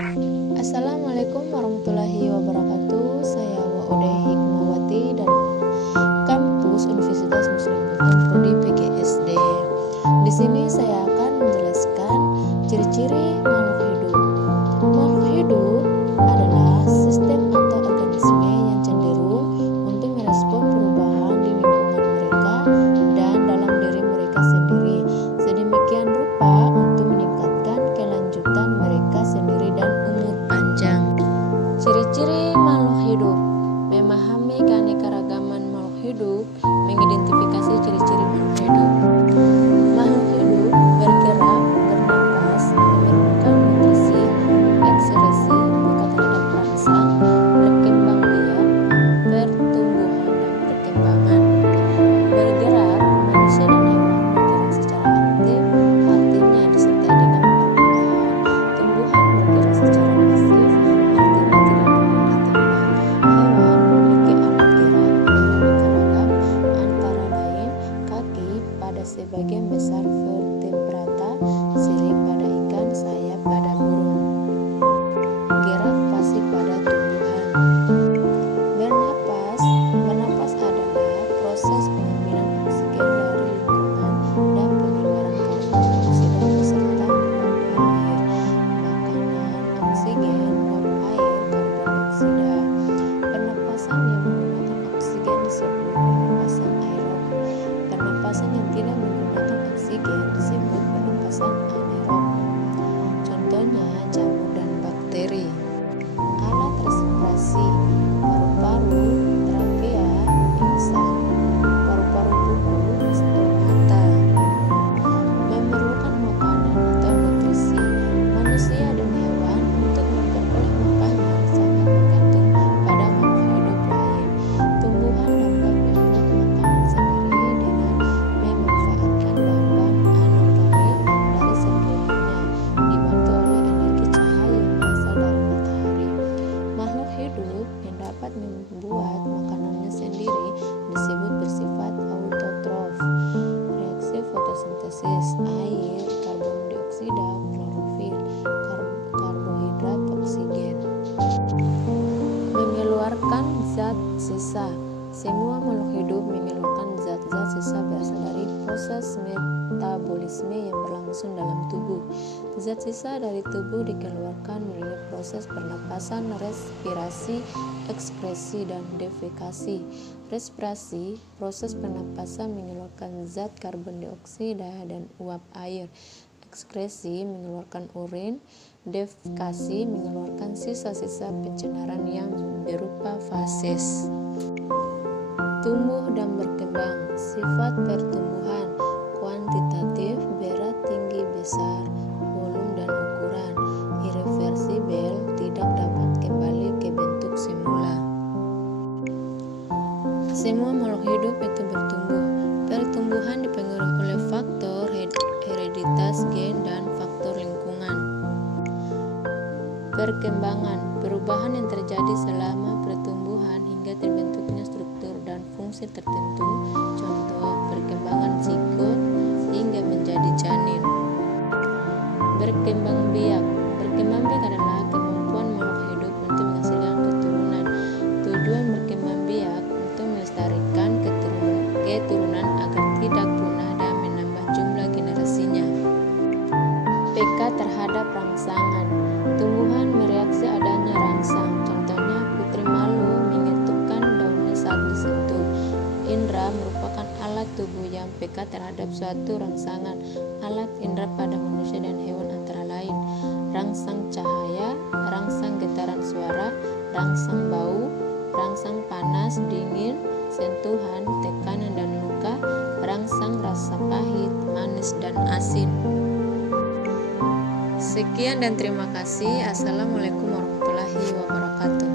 Assalamualaikum warahmatullahi wabarakatuh. Saya Waude Hikmawati dari kampus Universitas Muslim Brunei Prodi PGSD. Di sini saya akan menjelaskan ciri-ciri makhluk hidup. Makhluk hidup adalah sistem atau organisme yang cenderung untuk merespon perubahan di lingkungan mereka dan dalam diri mereka sendiri, sedemikian rupa untuk meningkatkan kelanjutan mereka sendiri dan umur panjang. Ciri-ciri makhluk hidup: memahami keanekaragaman makhluk hidup, mengidentifikasi ciri-ciri makhluk hidup. Makhluk hidup bergerak, bernapas, memerlukan nutrisi, ekskresi, buka terhadap perangsang, berkembang biak, pertumbuhan dan perkembangan. Bergerak, manusia dan hewan bergerak secara aktif, artinya disertai dengan perubahan. Tumbuhan bergerak secara pasif, artinya tidak berpindah tempat. Hewan memiliki alat gerak beraneka ragam, antara lain kaki pada sebagian besar vertebrata, sirip pada ikan, sayap pada burung. Gerak pasif pada tumbuhan. Bernapas. Bernapas adalah proses pengambilan oksigen dari lingkungan dan pengeluaran karbon dioksida beserta uap air. Makanan, oksigen, uap air, karbon dioksida. Pernapasan yang menggunakan oksigen disebut pernapasan aerob. Pernapasan yang tidak menggunakan oksigen disebut pernapasan anaerob. Contohnya jamur dan bakteri. Alat respirasi: paru-paru, trakea, insang, paru-paru buku, stomata. Memerlukan makanan atau nutrisi. Manusia dan hewan untuk memperoleh makanan sangat bergantung pada makhluk hidup lain. Tumbuhan dapat membuat makanan sendiri dengan memanfaatkan bahan-bahan anorganik dari sekelilingnya, dibantu oleh energi cahaya yang berasal dari matahari. Makhluk hidup yang dapat membuat makanannya sendiri disebut bersifat autotrof. Reaksi fotosintesis: air, karbon dioksida, klorofil, karbohidrat, oksigen. Mengeluarkan zat sisa. Semua makhluk hidup mengeluarkan zat-zat sisa berasal dari proses metabolisme yang berlangsung dalam tubuh. Zat sisa dari tubuh dikeluarkan melalui proses pernapasan, respirasi, ekskresi, dan defekasi. Respirasi, proses pernapasan mengeluarkan zat karbon dioksida dan uap air. Ekskresi mengeluarkan urin. Defekasi mengeluarkan sisa-sisa pencemaran yang berupa fases. Tumbuh dan berkembang. Sifat pertumbuhan: kuantitatif, berat, tinggi, besar, volume dan ukuran, irreversibel, tidak dapat kembali ke bentuk semula. Semua makhluk hidup itu bertumbuh. Pertumbuhan dipengaruhi oleh faktor hereditas, gen, dan faktor lingkungan. Perkembangan: perubahan yang terjadi selama pertumbuhan hingga terbentuknya struktur dan fungsi tertentu, contoh perkembangan zigot hingga menjadi janin. Berkembang biak. Berkembang biak adalah kemampuan makhluk hidup untuk menghasilkan keturunan. Tujuan berkembang biak untuk melestarikan keturunan agar tidak punah dan menambah jumlah generasinya. Peka terhadap rangsangan. Tumbuhan mereaksi adanya rangsang, contohnya putri malu mengetukkan daunnya saat disentuh. Indra merupakan alat tubuh yang peka terhadap suatu rangsangan. Alat indra pada manusia dan hewan antara lain: rangsang cahaya, rangsang getaran suara, rangsang bau, rangsang panas, dingin, sentuhan, tekanan dan luka, rangsang rasa pahit, manis dan asin. Sekian dan terima kasih. Assalamualaikum warahmatullahi wabarakatuh.